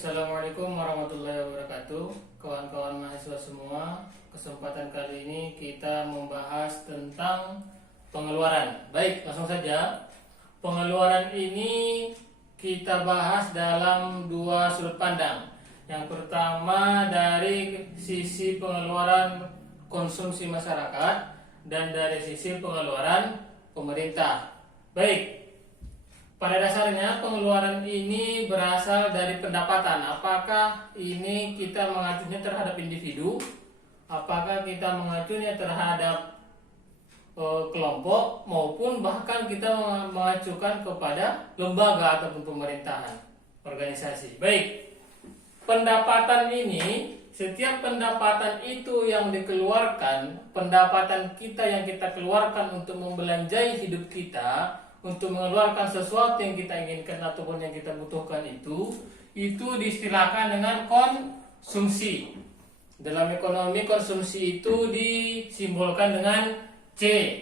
Assalamualaikum warahmatullahi wabarakatuh. Kawan-kawan mahasiswa semua, kesempatan kali ini kita membahas tentang pengeluaran. Baik, langsung saja. Pengeluaran ini kita bahas dalam dua sudut pandang. Yang pertama dari sisi pengeluaran konsumsi masyarakat dan dari sisi pengeluaran pemerintah. Baik, pada dasarnya pengeluaran ini berasal dari pendapatan. Apakah ini kita mengacunya terhadap individu? Apakah kita mengacunya terhadap kelompok? Maupun bahkan kita mengacukan kepada lembaga ataupun pemerintahan, organisasi. Baik, pendapatan ini, setiap pendapatan itu yang dikeluarkan, pendapatan kita yang kita keluarkan untuk membelanjai hidup kita, untuk mengeluarkan sesuatu yang kita inginkan ataupun yang kita butuhkan itu diistilahkan dengan konsumsi. Dalam ekonomi, konsumsi itu disimbolkan dengan C.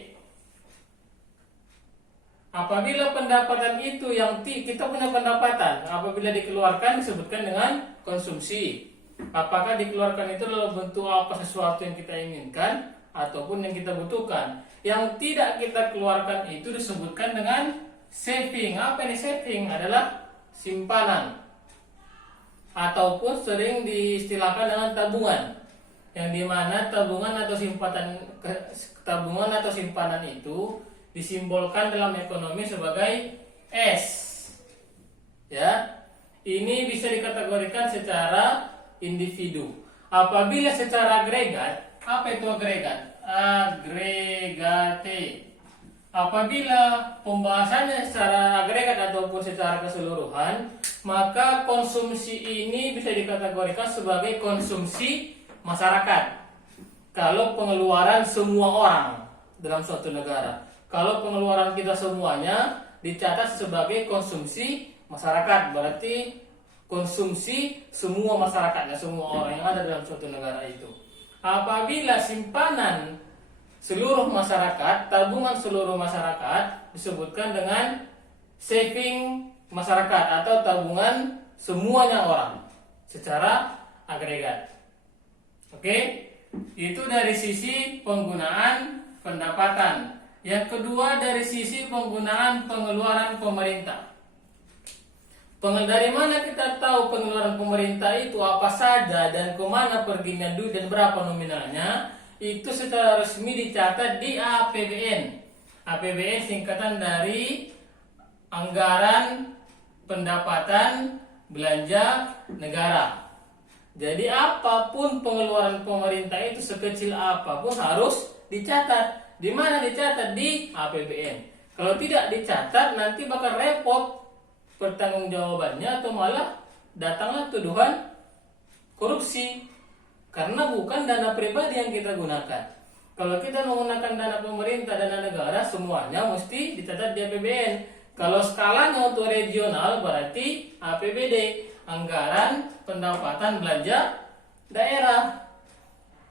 Apabila pendapatan itu yang kita punya pendapatan, apabila dikeluarkan disebutkan dengan konsumsi. Apakah dikeluarkan itu dalam bentuk apa sesuatu yang kita inginkan ataupun yang kita butuhkan. Yang tidak kita keluarkan itu disebutkan dengan saving. Apa ini saving? Adalah simpanan ataupun sering diistilahkan dengan tabungan. Yang dimana tabungan atau simpanan itu disimbolkan dalam ekonomi sebagai S. Ya, ini bisa dikategorikan secara individu. Apabila secara agregat, apa itu agregat? Agregate. Apabila pembahasannya secara agregat ataupun secara keseluruhan, maka konsumsi ini bisa dikategorikan sebagai konsumsi masyarakat. Kalau pengeluaran semua orang dalam suatu negara, kalau pengeluaran kita semuanya dicatat sebagai konsumsi masyarakat, berarti konsumsi semua masyarakatnya, semua orang yang ada dalam suatu negara itu. Apabila simpanan seluruh masyarakat, tabungan seluruh masyarakat disebutkan dengan saving masyarakat atau tabungan semuanya orang secara agregat. Oke, itu dari sisi penggunaan pendapatan. Yang kedua dari sisi penggunaan pengeluaran pemerintah. Dari mana kita tahu pengeluaran pemerintah itu apa saja dan kemana perginya duit dan berapa nominalnya? Itu secara resmi dicatat di APBN. APBN singkatan dari Anggaran Pendapatan Belanja Negara. Jadi apapun pengeluaran pemerintah itu sekecil apapun harus dicatat. Di mana dicatat? Di APBN. Kalau tidak dicatat nanti bakal repot pertanggungjawabannya atau malah datanglah tuduhan korupsi karena bukan dana pribadi yang kita gunakan. Kalau kita menggunakan dana pemerintah, dana negara, semuanya mesti dicatat di APBN. Kalau skalanya untuk regional berarti APBD, Anggaran Pendapatan Belanja Daerah.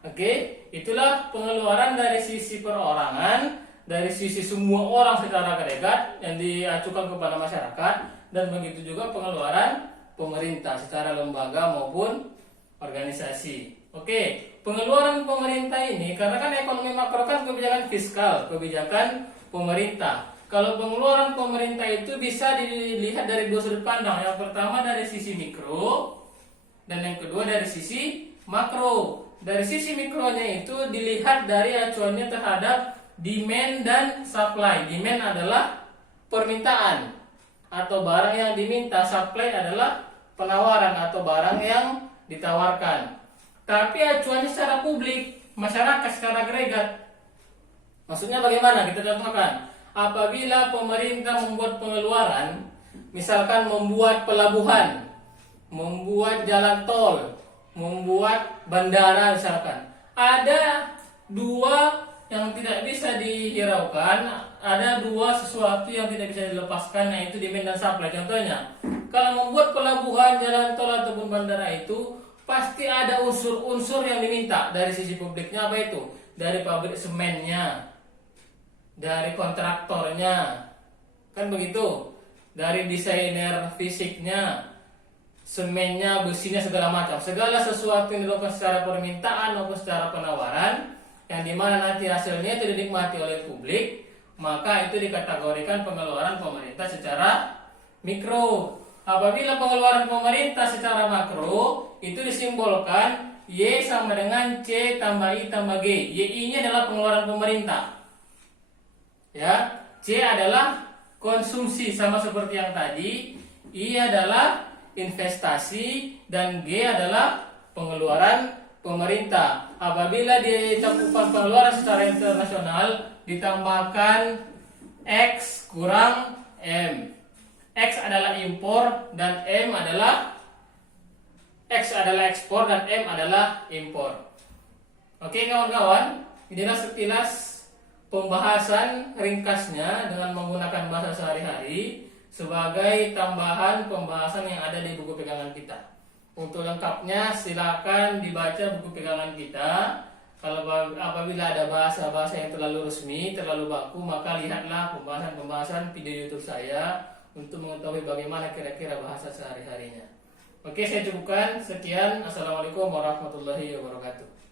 Oke, itulah pengeluaran dari sisi perorangan, dari sisi semua orang secara agregat yang diacukan kepada masyarakat. Dan begitu juga pengeluaran pemerintah secara lembaga maupun organisasi. Oke, pengeluaran pemerintah ini karena kan ekonomi makro kan kebijakan fiskal, kebijakan pemerintah. Kalau pengeluaran pemerintah itu bisa dilihat dari dua sudut pandang. Yang pertama dari sisi mikro dan yang kedua dari sisi makro. Dari sisi mikronya itu dilihat dari acuannya terhadap demand dan supply. Demand adalah permintaan atau barang yang diminta, supply adalah penawaran atau barang yang ditawarkan. Tapi acuannya secara publik, masyarakat secara agregat. Maksudnya bagaimana? Kita contohkan. Apabila pemerintah membuat pengeluaran, misalkan membuat pelabuhan, membuat jalan tol, membuat bandara misalkan, ada dua yang tidak bisa dihiraukan, ada dua sesuatu yang tidak bisa dilepaskan, yaitu demand dan supply. Contohnya, kalau membuat pelabuhan, jalan tol ataupun bandara itu pasti ada unsur-unsur yang diminta dari sisi publiknya. Apa itu? Dari pabrik semennya, dari kontraktornya, kan begitu, dari desainer fisiknya, semennya, besinya, segala macam. Segala sesuatu yang dilakukan secara permintaan maupun secara penawaran, yang dimana nanti hasilnya tidak dinikmati oleh publik, maka itu dikategorikan pengeluaran pemerintah secara mikro. Apabila pengeluaran pemerintah secara makro, itu disimbolkan Y sama dengan C tambah I tambah G. Y ini adalah pengeluaran pemerintah. Ya, C adalah konsumsi sama seperti yang tadi, I adalah investasi, dan G adalah pengeluaran pemerintah. Apabila dicakupan pengeluaran secara internasional, ditambahkan X kurang M. X adalah impor dan M adalah X adalah ekspor dan M adalah impor. Oke kawan-kawan, inilah sekilas pembahasan ringkasnya dengan menggunakan bahasa sehari-hari sebagai tambahan pembahasan yang ada di buku pegangan kita. Untuk lengkapnya silakan dibaca buku pegangan kita. Kalau apabila ada bahasa-bahasa yang terlalu resmi, terlalu baku, maka lihatlah pembahasan-pembahasan video YouTube saya untuk mengetahui bagaimana kira-kira bahasa sehari-harinya. Oke, saya cukupkan. Sekian. Assalamualaikum warahmatullahi wabarakatuh.